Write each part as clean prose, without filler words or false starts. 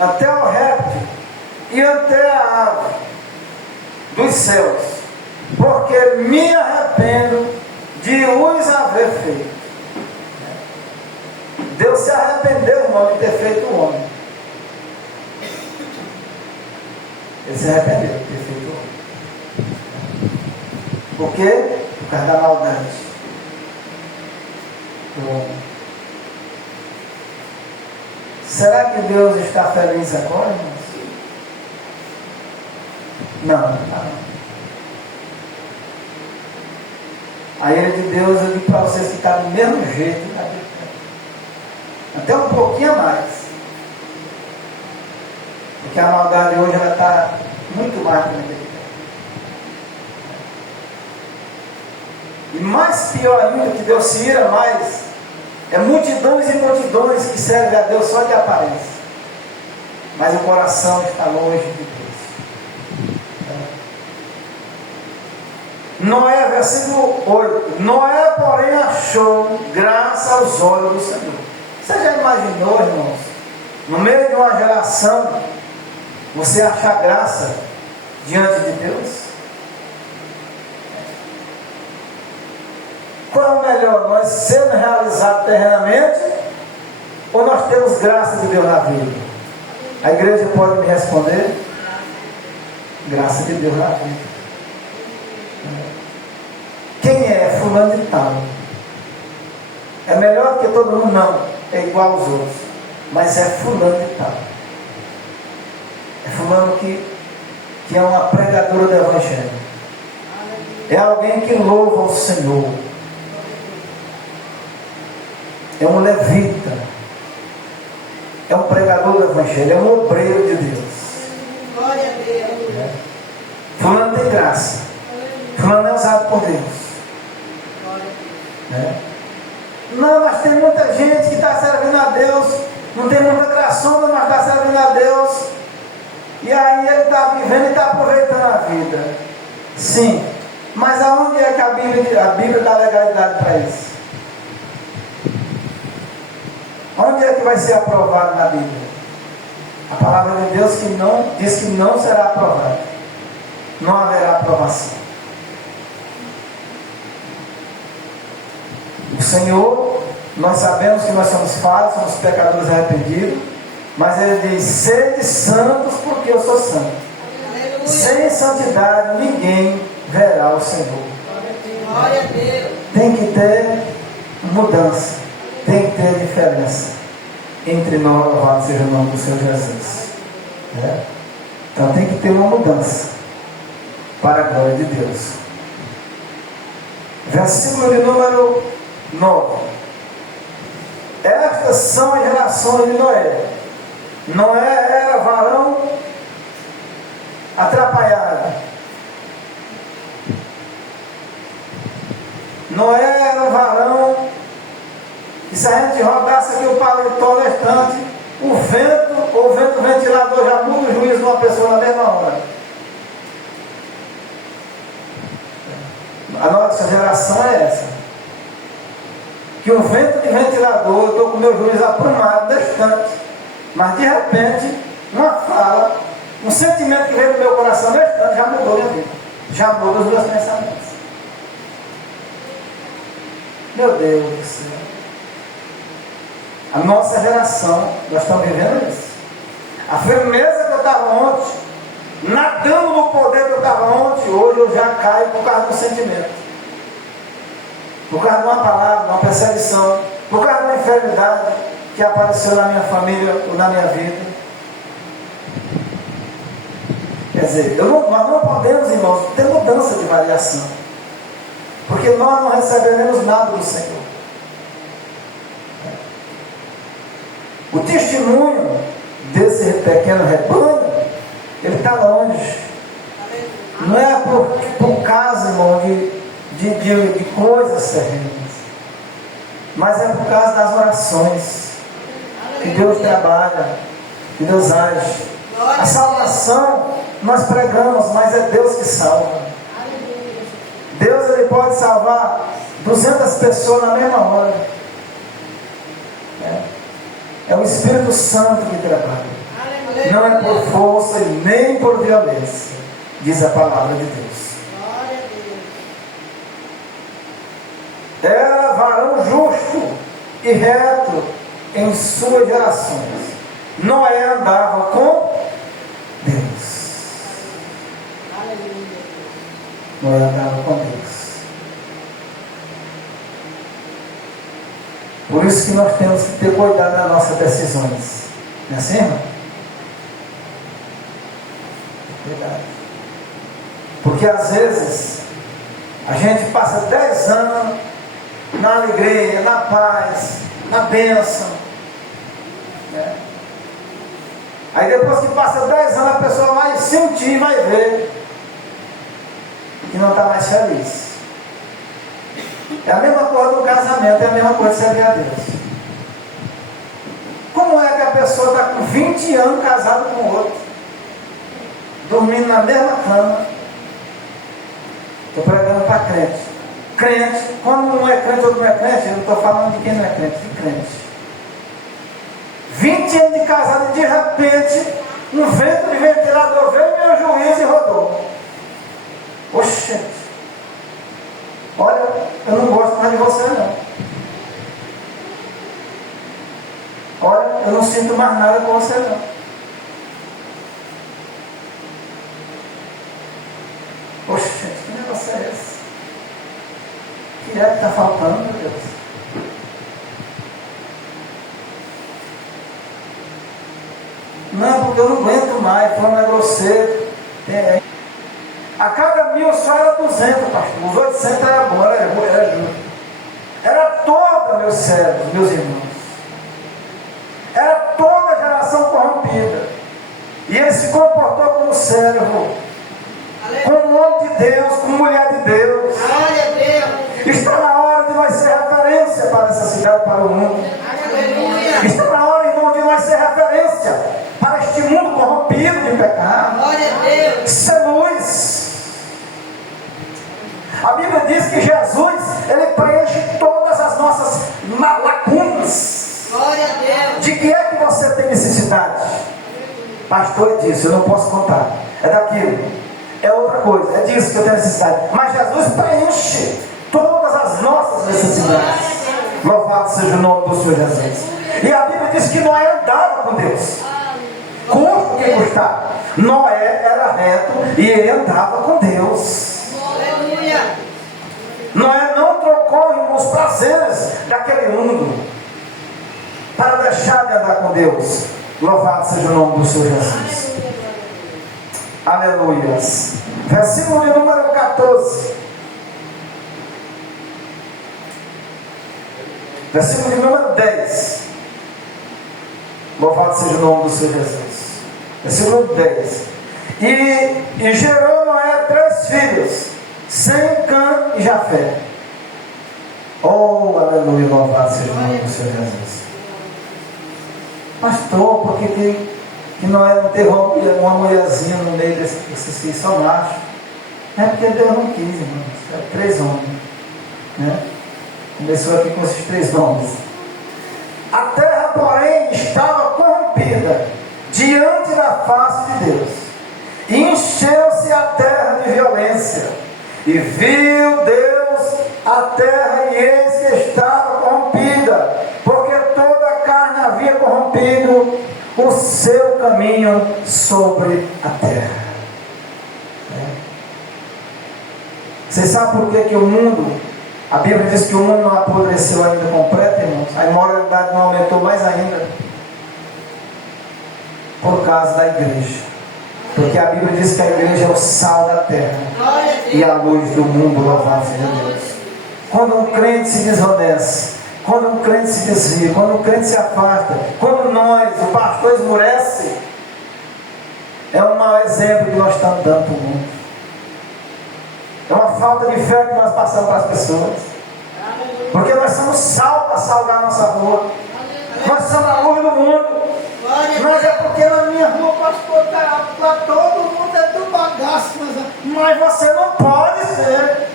até o réptil e até a ave dos céus, porque me arrependo de os haver feito. Deus se arrependeu, irmão, de ter feito o homem. Ele se arrependeu de ter feito o homem. Por quê? Por causa da maldade do homem. Será que Deus está feliz agora, irmãos? Não, não. A ira de Deus, eu digo para vocês que está do mesmo jeito, até um pouquinho a mais. Porque a maldade hoje ela está muito mais do que naquele tempo. E mais pior ainda, que Deus se ira mais, é multidões e multidões que servem a Deus só de aparência. Mas o coração está longe de Deus. Noé, versículo 8. Noé, porém, achou graça aos olhos do Senhor. Você já imaginou, irmãos, no meio de uma geração, você achar graça diante de Deus? Qual é o melhor? Nós sermos realizados terrenamente ou nós temos graça de Deus na vida? A igreja pode me responder? Graça de Deus na vida. Quem é? Fulano de tal. É melhor do que todo mundo? Não. É igual aos outros. Mas é fulano de tal. É fulano que é uma pregadora do Evangelho. É alguém que louva o Senhor. É um levita. É um pregador do Evangelho. É um obreiro de Deus. Glória a Deus. Fulano tem graça. Fulano é usado por Deus. Não, mas tem muita gente que está servindo a Deus, não tem muita graçona, mas está servindo a Deus, e aí ele está vivendo e está aproveitando a vida. Sim, mas aonde é que a Bíblia dá legalidade para isso? Onde é que vai ser aprovado na Bíblia? A palavra de Deus diz que não será aprovado, não haverá aprovação. O Senhor, nós sabemos que nós somos falhos, somos pecadores arrependidos, mas Ele diz: sede santos, porque eu sou santo. Aleluia. Sem santidade ninguém verá o Senhor. Glória a Deus. Tem que ter mudança, tem que ter diferença entre nós, louvado seja o nome do Senhor Jesus. Então tem que ter uma mudança para a glória de Deus. Versículo de número 9. Estas são as gerações de Noé. Noé era varão atrapalhado. Noé era um varão que, se a gente rodasse aqui o paletó na estante, o vento ventilador já muda o juízo de uma pessoa na mesma hora. A nossa geração é essa. Que o vento de ventilador, eu estou com o meu juízo aprumado na estante, mas de repente, uma fala, um sentimento que veio no meu coração na estante já mudou minha vida, já muda os meus pensamentos. Meu Deus do céu. A nossa geração, nós estamos vivendo isso. A firmeza que eu estava ontem, nadando no poder que eu estava ontem, hoje eu já caio por causa do sentimento. Por causa de uma palavra, uma perseguição, por causa de uma enfermidade que apareceu na minha família ou na minha vida. Quer dizer, nós não podemos, irmãos, ter mudança de variação, porque nós não receberemos nada do Senhor. O testemunho desse pequeno rebanho, ele está longe. Não é por causa, irmão, de coisas terrenas, mas é por causa das orações que Deus trabalha, que Deus age. A salvação nós pregamos, mas é Deus que salva. Deus, ele pode salvar 200 pessoas na mesma hora. É o Espírito Santo que trabalha. Não é por força e nem por violência, diz a palavra de Deus. Glória a Deus. Era varão justo e reto em suas gerações. Noé andava com Deus. Aleluia. Noé andava com Deus. Por isso que nós temos que ter cuidado nas nossas decisões. Não é assim, irmão? Cuidado. Porque às vezes a gente passa 10 anos na alegria, na paz, na bênção, né? Aí depois que passa 10 anos a pessoa vai sentir, vai ver que não está mais feliz. É a mesma coisa do casamento, é a mesma coisa de servir a Deus. Como é que a pessoa está com 20 anos casada com o outro, dormindo na mesma cama? Estou pregando para crente. Crente, quando não é crente ou não é crente, eu não estou falando de quem não é crente, de crente. 20 anos de casado e de repente, um vento de ventilador veio meu juízo e rodou. Oxe, olha, eu não gosto mais de você não. Olha, eu não sinto mais nada com você não. Oxe, que negócio é esse? O que é que está faltando, meu Deus? Não, porque eu não aguento mais, fulano é grosseiro. A cada 1000 só era 200, pastor. Os 800 era bom, era justo. Era toda, meus servos, meus irmãos. Era toda a geração corrompida. E ele se comportou como servo, como homem de Deus, como mulher de Deus. Glória a Deus. Está na hora de nós ser referência para essa cidade, para o mundo. Aleluia. Está na hora, irmão, de nós ser referência para este mundo corrompido de pecado. Glória a Deus. Ser luz. A Bíblia diz que Jesus, ele preenche todas as nossas lacunas. Glória a Deus. De que é que você tem necessidade? Pastor, é disso, eu não posso contar. É daquilo. É outra coisa. É disso que eu tenho necessidade. Mas Jesus preenche todas as nossas necessidades. Louvado seja o nome do Senhor Jesus. E a Bíblia diz que Noé andava com Deus. Custa o que custar. Noé era reto e ele andava com Deus. Aleluia. Noé não trocou os prazeres daquele mundo para deixar de andar com Deus. Louvado seja o nome do Senhor Jesus. Aleluias. Versículo de número 14. Versículo de número 10. Louvado seja o nome do Senhor Jesus. Versículo 10. E gerou Noé 3 filhos, Sem, Cã e Jafé. Oh, aleluia, louvado seja o nome do Senhor Jesus. Pastor, por que Noé não teve uma mulherzinha no meio desses só macho? É porque Deus não quis, irmãos. É 3 homens. Né? Começou aqui com esses 3 homens. A terra, porém, estava corrompida diante da face de Deus. E encheu-se a terra de violência. E viu Deus a terra, e eis que estava corrompida, porque toda a carne havia corrompido o seu caminho sobre a terra. Vocês sabem por que o mundo, a Bíblia diz que o mundo não apodreceu ainda completo, irmãos? A imoralidade não aumentou mais ainda? Por causa da igreja. Porque a Bíblia diz que a igreja é o sal da terra e a luz do mundo, louvado seja Deus. Quando um crente se desonesta, quando um crente se desvia, quando um crente se afasta, quando nós, o pastor, esmurece, é um mau exemplo que nós estamos dando para o mundo. É uma falta de fé que nós passamos para as pessoas. Porque nós somos sal para salgar a nossa rua. Nós somos a luz do mundo. Mas é porque na minha rua, pastor, para todo mundo é do bagaço. Mas você não pode ser.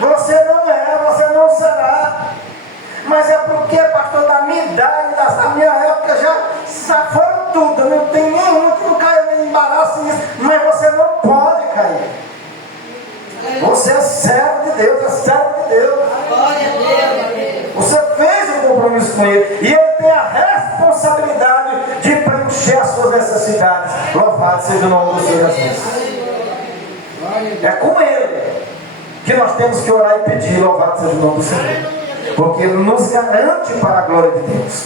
Você não é, você não será. Mas é porque, pastor, da minha idade, da minha época, já foram tudo, não tem nenhum que não caia nem embaraço nisso, mas você não pode cair. Você é servo de Deus, é servo de Deus. Glória a Deus. Você fez um compromisso com Ele e Ele tem a responsabilidade de preencher as suas necessidades. Louvado seja o nome do Senhor Jesus. É com Ele que nós temos que orar e pedir. Louvado seja o nome do Senhor, porque Ele nos garante para a glória de Deus.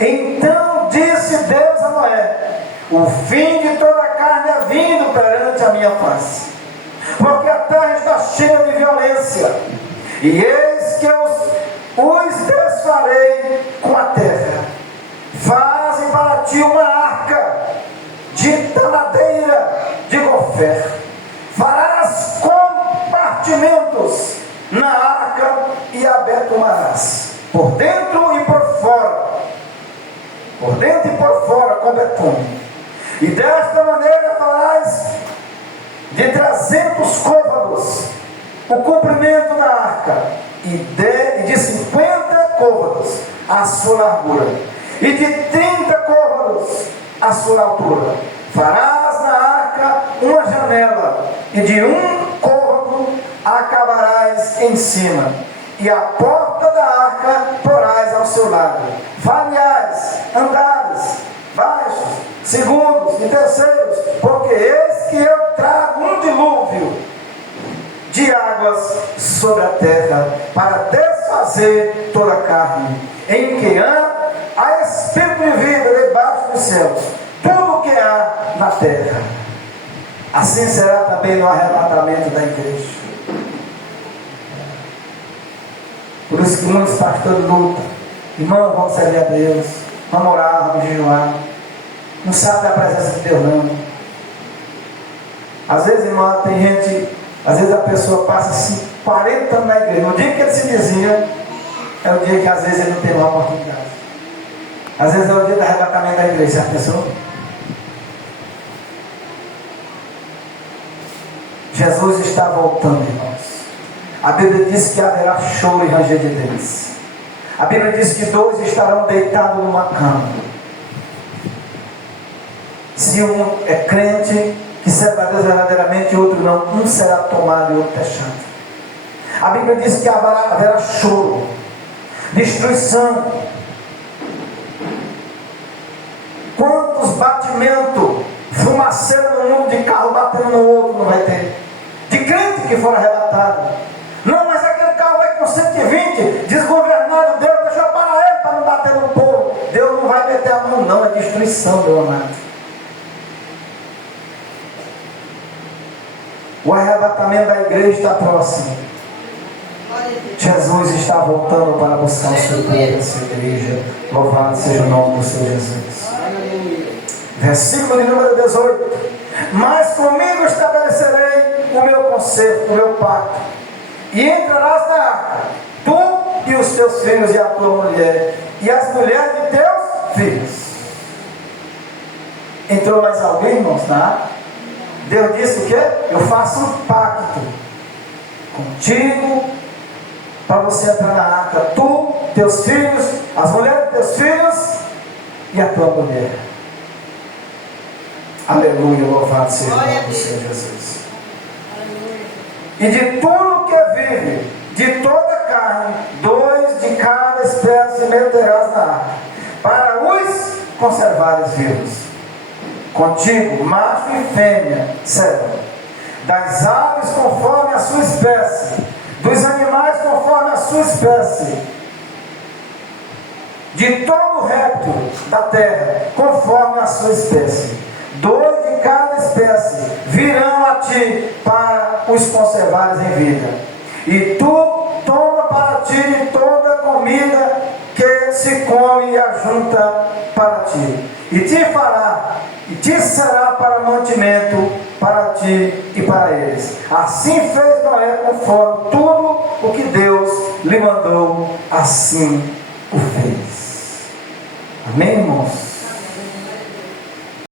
Então disse Deus a Noé: o fim de toda a carne é vindo perante a minha face, porque a terra está cheia de violência, e eis que os desfarei com a terra. Fazem para ti uma arca de madeira de gofer. Farás compartimentos na arca e a betumarás, por dentro e por fora. Por dentro e por fora com betume. E desta maneira farás de 300 côvados o comprimento da arca, e de 50 côvados a sua largura, e de 30 côvados a sua altura. Farás na arca uma janela, e de um côvado acabarás em cima, e a porta da arca porás ao seu lado. Falhais, andares, baixos, segundos e terceiros, porque eis que eu trago um dilúvio de águas sobre a terra, para desfazer toda a carne, em que há espírito de vida debaixo dos céus, tudo o que há na terra. Assim será também no arrebatamento da igreja. Por isso que muitos pastores lutam. Irmão, vamos servir a Deus, vamos orar, vamos jejuar. Não sabe da presença de Deus, não. Às vezes, irmão, tem gente, às vezes a pessoa passa assim, 40 anos na igreja. No dia que ele se dizia, é o dia que às vezes ele não tem uma oportunidade. Às vezes é o dia do arrebatamento da igreja, certo, pessoa? Jesus está voltando, irmãos. A Bíblia diz que haverá choro e ranger de dentes. A Bíblia diz que 2 estarão deitados numa cama. Se um é crente, que serve a Deus verdadeiramente, e outro não, um será tomado e outro deixado. A Bíblia diz que haverá choro, destruição. Quantos batimentos, fumaceiro no mundo de carro batendo no outro não vai ter? De crente que for arrebatado. Não, mas aquele carro vai com 120, desgovernado, Deus deixou para ele para não bater no povo. Deus não vai meter a mão, não, é destruição, meu amado. O arrebatamento da igreja está próximo. Jesus está voltando para buscar o seu povo, a sua igreja. Louvado seja o nome do Senhor Jesus. Versículo de número 18. Mas comigo estabelecerei o meu concerto, o meu pacto, e entrarás na arca, tu e os teus filhos e a tua mulher, e as mulheres de teus filhos. Entrou mais alguém, irmãos, na arca? Deus disse o quê? Eu faço um pacto contigo para você entrar na arca, tu, teus filhos, as mulheres de teus filhos e a tua mulher. Aleluia, louvado seja o nome do Senhor Jesus. E de tudo que vive, de toda carne, 2 de cada espécie meterás na arca, para os conservares vivos. Contigo, macho e fêmea serão. Das aves conforme a sua espécie, dos animais conforme a sua espécie, de todo réptil da terra conforme a sua espécie. 2 de cada espécie virão a ti para os conservares em vida. E tu toma para ti toda a comida que se come e ajunta para ti. E te será para mantimento para ti e para eles. Assim fez Noé conforme tudo o que Deus lhe mandou, assim o fez. Amém, irmãos?